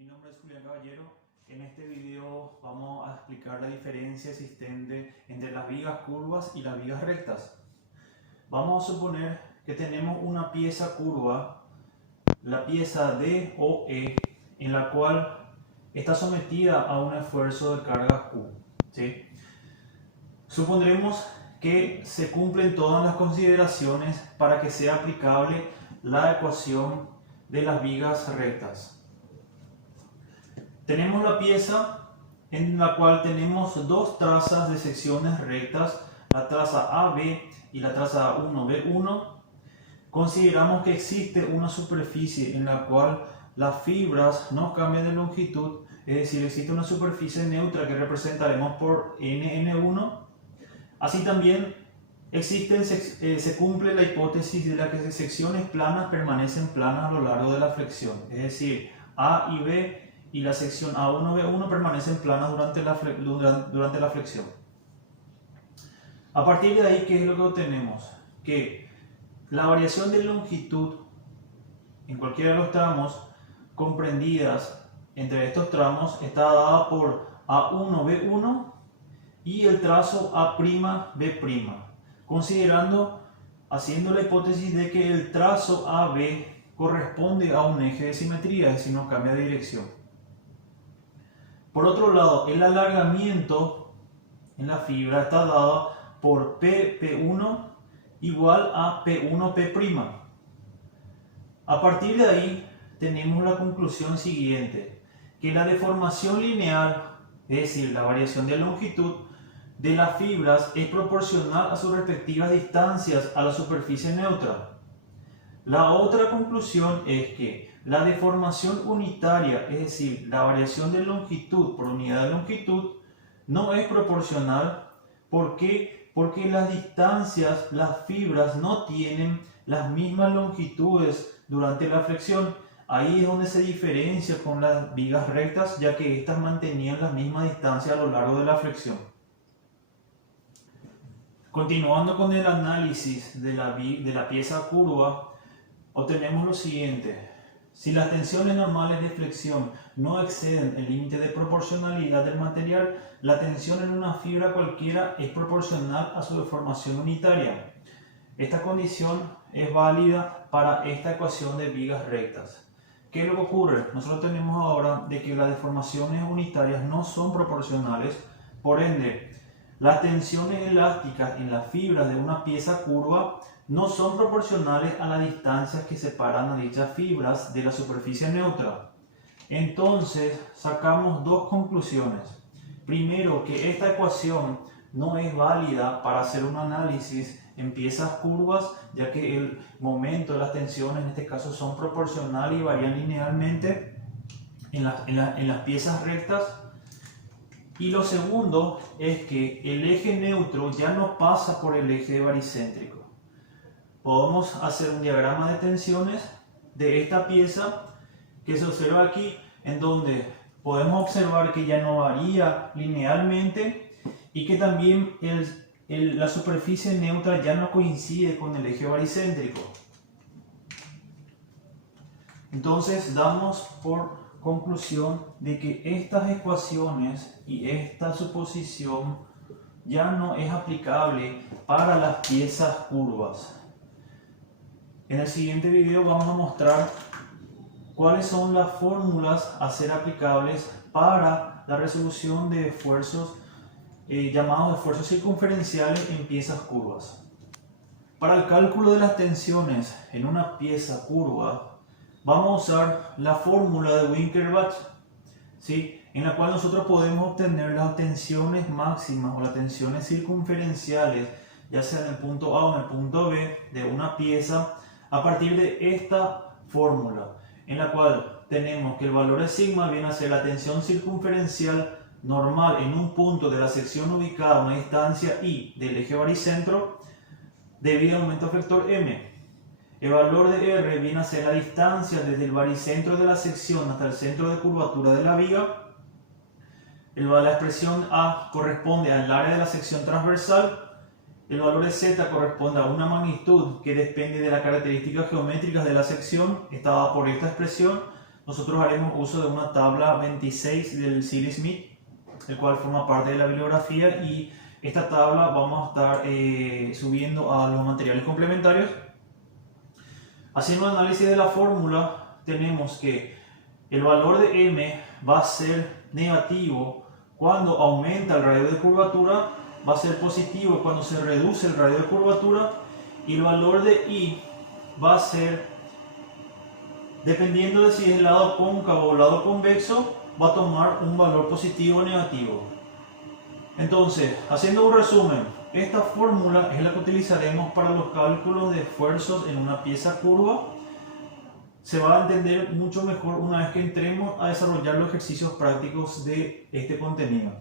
Mi nombre es Julián Caballero. En este video vamos a explicar la diferencia existente entre las vigas curvas y las vigas rectas. Vamos a suponer que tenemos una pieza curva, la pieza DOE, en la cual está sometida a un esfuerzo de carga Q. ¿Sí? Supondremos que se cumplen todas las consideraciones para que sea aplicable la ecuación de las vigas rectas. Tenemos la pieza en la cual tenemos dos trazas de secciones rectas, la traza AB y la traza A1B1. Consideramos que existe una superficie en la cual las fibras no cambian de longitud, es decir, existe una superficie neutra que representaremos por NN1. Así también se cumple la hipótesis de la que las secciones planas permanecen planas a lo largo de la flexión, es decir, A y B y la sección A1B1 permanecen planas durante la flexión. A partir de ahí, ¿qué es lo que obtenemos? Que la variación de longitud en cualquiera de los tramos comprendidas entre estos tramos está dada por A1B1 y el trazo A'B', haciendo la hipótesis de que el trazo AB corresponde a un eje de simetría, es decir, no cambia de dirección. Por otro lado, el alargamiento en la fibra está dado por P1 igual a P1'. A partir de ahí tenemos la conclusión siguiente, que la deformación lineal, es decir, la variación de longitud de las fibras es proporcional a sus respectivas distancias a la superficie neutra. La otra conclusión es que la deformación unitaria, es decir, la variación de longitud por unidad de longitud, no es proporcional. ¿Por qué? Porque las distancias, las fibras no tienen las mismas longitudes durante la flexión. Ahí es donde se diferencia con las vigas rectas, ya que estas mantenían la misma distancia a lo largo de la flexión. Continuando con el análisis de la pieza curva, obtenemos lo siguiente. Si las tensiones normales de flexión no exceden el límite de proporcionalidad del material, la tensión en una fibra cualquiera es proporcional a su deformación unitaria. Esta condición es válida para esta ecuación de vigas rectas. ¿Qué es lo que ocurre? Nosotros tenemos ahora de que las deformaciones unitarias no son proporcionales, por ende, las tensiones elásticas en las fibras de una pieza curva no son proporcionales a las distancias que separan a dichas fibras de la superficie neutra. Entonces, sacamos dos conclusiones. Primero, que esta ecuación no es válida para hacer un análisis en piezas curvas, ya que el momento de las tensiones en este caso son proporcionales y varían linealmente en las piezas rectas. Y lo segundo es que el eje neutro ya no pasa por el eje baricéntrico. Podemos hacer un diagrama de tensiones de esta pieza que se observa aquí, en donde podemos observar que ya no varía linealmente y que también la superficie neutra ya no coincide con el eje baricéntrico. Entonces damos por conclusión de que estas ecuaciones y esta suposición ya no es aplicable para las piezas curvas. En el siguiente video vamos a mostrar cuáles son las fórmulas a ser aplicables para la resolución de esfuerzos llamados esfuerzos circunferenciales en piezas curvas. Para el cálculo de las tensiones en una pieza curva vamos a usar la fórmula de Winkelbach, ¿sí? En la cual nosotros podemos obtener las tensiones máximas o las tensiones circunferenciales, ya sea en el punto A o en el punto B de una pieza, a partir de esta fórmula, en la cual tenemos que el valor de sigma viene a ser la tensión circunferencial normal en un punto de la sección ubicada a una distancia I del eje baricentro debido al momento vector M. El valor de R viene a ser la distancia desde el baricentro de la sección hasta el centro de curvatura de la viga. La expresión A corresponde al área de la sección transversal. El valor de Z corresponde a una magnitud que depende de las características geométricas de la sección, está dada por esta expresión. nosotros haremos uso de una tabla 26 del Series Smith, el cual forma parte de la bibliografía, y esta tabla vamos a estar subiendo a los materiales complementarios. Haciendo un análisis de la fórmula, tenemos que el valor de m va a ser negativo cuando aumenta el radio de curvatura, va a ser positivo cuando se reduce el radio de curvatura, y el valor de i va a ser, dependiendo de si es el lado cóncavo o lado convexo, va a tomar un valor positivo o negativo. Entonces, haciendo un resumen, esta fórmula es la que utilizaremos para los cálculos de esfuerzos en una pieza curva. Se va a entender mucho mejor una vez que entremos a desarrollar los ejercicios prácticos de este contenido.